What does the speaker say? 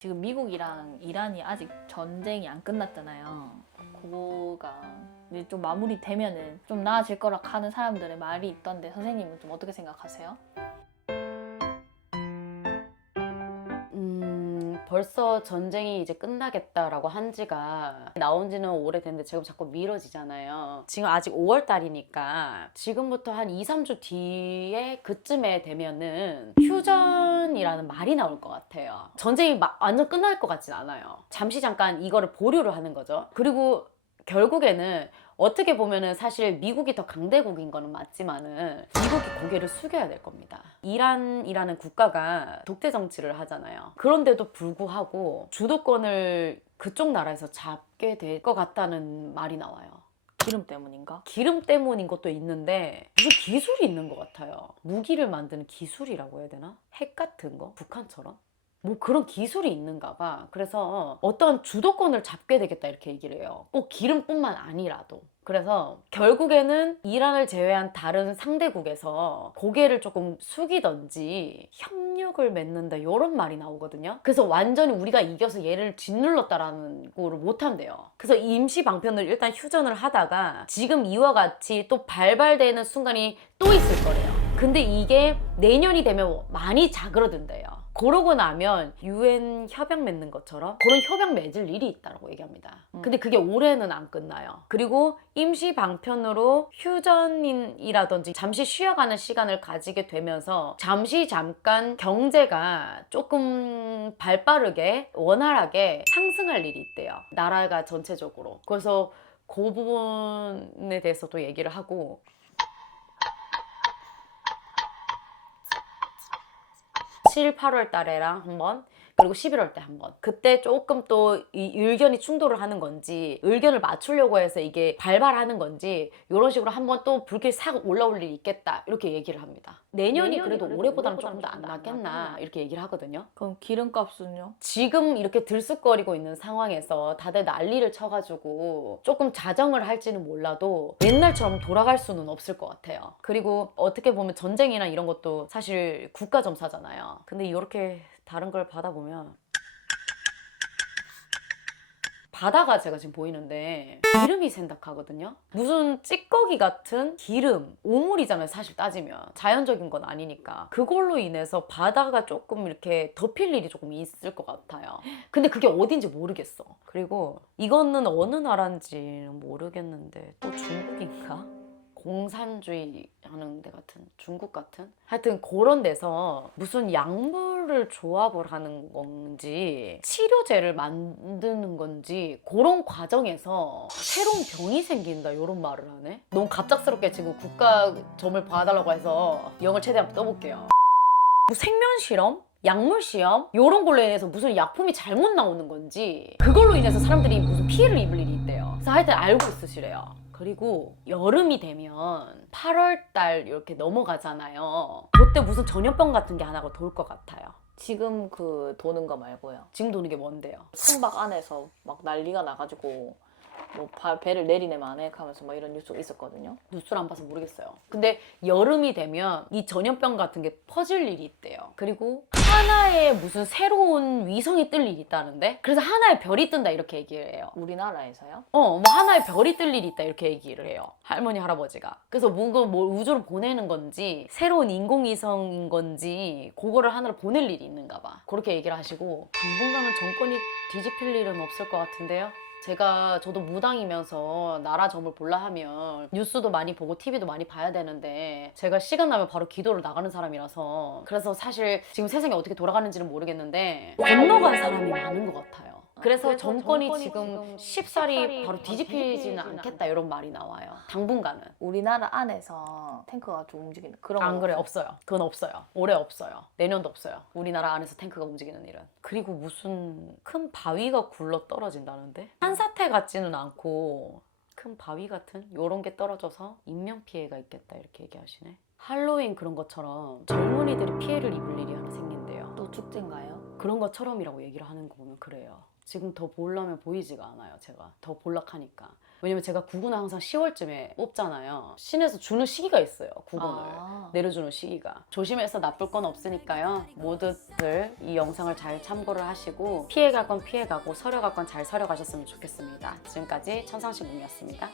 지금 미국이랑 이란이 아직 전쟁이 안 끝났잖아요. 그거가 이제 좀 마무리되면은 좀 나아질 거라 하는 사람들의 말이 있던데 선생님은 좀 어떻게 생각하세요? 벌써 전쟁이 이제 끝나겠다라고 한 지가 나온 지는 오래됐는데 지금 자꾸 미뤄지잖아요. 지금 아직 5월 달이니까 지금부터 한 2, 3주 뒤에 그쯤에 되면은 휴전이라는 말이 나올 것 같아요. 전쟁이 완전 끝날 것 같진 않아요. 잠시 잠깐 이거를 보류를 하는 거죠. 그리고 결국에는 어떻게 보면은 사실 미국이 더 강대국인 거는 맞지만은 미국이 고개를 숙여야 될 겁니다. 이란이라는 국가가 독재 정치를 하잖아요. 그런데도 불구하고 주도권을 그쪽 나라에서 잡게 될 것 같다는 말이 나와요. 기름 때문인가? 기름 때문인 것도 있는데 무슨 기술이 있는 것 같아요. 무기를 만드는 기술이라고 해야 되나? 핵 같은 거? 북한처럼? 뭐 그런 기술이 있는가 봐. 그래서 어떤 주도권을 잡게 되겠다 이렇게 얘기를 해요. 꼭 기름뿐만 아니라도. 그래서 결국에는 이란을 제외한 다른 상대국에서 고개를 조금 숙이던지 협력을 맺는다 이런 말이 나오거든요. 그래서 완전히 우리가 이겨서 얘를 짓눌렀다라는 거를 못한대요. 그래서 임시 방편을 일단 휴전을 하다가 지금 이와 같이 또 발발되는 순간이 또 있을 거래요. 근데 이게 내년이 되면 많이 자그러든대요. 그러고 나면 UN 협약 맺는 것처럼 그런 협약 맺을 일이 있다고 얘기합니다. 근데 그게 올해는 안 끝나요. 그리고 임시 방편으로 휴전이라든지 잠시 쉬어가는 시간을 가지게 되면서 잠시 잠깐 경제가 조금 발빠르게 원활하게 상승할 일이 있대요. 나라가 전체적으로. 그래서 그 부분에 대해서도 얘기를 하고 7, 8월 달에랑 한번 그리고 11월 때 한번 그때 조금 또 이 의견이 충돌을 하는 건지 의견을 맞추려고 해서 이게 발발하는 건지 이런 식으로 한번 또 불길 싹 올라올 일이 있겠다 이렇게 얘기를 합니다. 내년이 그래도 올해보다는 조금 더 안 낫겠나 이렇게 얘기를 하거든요. 그럼 기름값은요? 지금 이렇게 들쑥거리고 있는 상황에서 다들 난리를 쳐가지고 조금 자정을 할지는 몰라도 옛날처럼 돌아갈 수는 없을 것 같아요. 그리고 어떻게 보면 전쟁이나 이런 것도 사실 국가 점사잖아요. 근데 이렇게 다른 걸 받아보면 바다가 제가 지금 보이는데 기름이 샌다하거든요. 무슨 찌꺼기 같은 기름, 오물이잖아요. 사실 따지면 자연적인 건 아니니까 그걸로 인해서 바다가 조금 이렇게 덮일 일이 조금 있을 것 같아요. 근데 그게 어딘지 모르겠어. 그리고 이거는 어느 나라인지는 모르겠는데 또 중국인가? 공산주의 하는 데 같은 중국 같은 하여튼 그런 데서 무슨 약물을 조합을 하는 건지 치료제를 만드는 건지 그런 과정에서 새로운 병이 생긴다 이런 말을 하네. 너무 갑작스럽게 지금 국가점을 봐달라고 해서 영어를 최대한 떠볼게요. 뭐 생면 실험? 약물 시험? 이런 걸로 인해서 무슨 약품이 잘못 나오는 건지 그걸로 인해서 사람들이 무슨 피해를 입을 일이 있대요. 그래서 하여튼 알고 있으시래요. 그리고 여름이 되면 8월 달 이렇게 넘어가잖아요. 그때 무슨 전염병 같은 게 하나가 돌 것 같아요. 지금 그 도는 거 말고요. 지금 도는 게 뭔데요? 선박 안에서 막 난리가 나가지고 뭐 배를 내리내면 안 해 하면서 막 이런 뉴스가 있었거든요. 뉴스를 안 봐서 모르겠어요. 근데 여름이 되면 이 전염병 같은 게 퍼질 일이 있대요. 그리고 하나의 무슨 새로운 위성이 뜰 일이 있다는데? 그래서 하나의 별이 뜬다 이렇게 얘기를 해요. 우리나라에서요? 뭐 하나의 별이 뜰 일이 있다 이렇게 얘기를 해요. 할머니 할아버지가. 그래서 뭔가 뭐 우주로 보내는 건지 새로운 인공위성인 건지 그거를 하나를 보낼 일이 있는가 봐. 그렇게 얘기를 하시고 당분간은 정권이 뒤집힐 일은 없을 것 같은데요. 저도 무당이면서 나라 점을 볼라 하면 뉴스도 많이 보고 TV도 많이 봐야 되는데 제가 시간 나면 바로 기도를 나가는 사람이라서 그래서 사실 지금 세상이 어떻게 돌아가는지는 모르겠는데 건너간 사람이 많은 것 같아요. 그래서 정권이 지금 쉽사리 바로 뒤집히지는 않겠다 이런 말이 나와요. 당분간은. 우리나라 안에서 탱크가 좀 움직이는 그런 안 건 그래, 없어요? 없어요. 그건 없어요. 올해 없어요. 내년도 없어요. 우리나라 안에서 탱크가 움직이는 일은. 그리고 무슨 큰 바위가 굴러 떨어진다는데? 산사태 같지는 않고 큰 바위 같은 요런 게 떨어져서 인명피해가 있겠다 이렇게 얘기하시네. 할로윈 그런 것처럼 젊은이들이 피해를 입을 일이 하나 생긴대요. 또 축제인가요? 그런 것처럼이라고 얘기를 하는 거 보면 그래요. 지금 더 보려면 보이지가 않아요. 제가 더 볼락하니까. 왜냐면 제가 구근을 항상 10월쯤에 뽑잖아요. 시내에서 주는 시기가 있어요. 구근을 내려주는 시기가. 조심해서 나쁠 건 없으니까요. 모두들 이 영상을 잘 참고를 하시고 피해갈 건 피해가고 서려갈 건 잘 서려가셨으면 좋겠습니다. 지금까지 천상신궁이었습니다.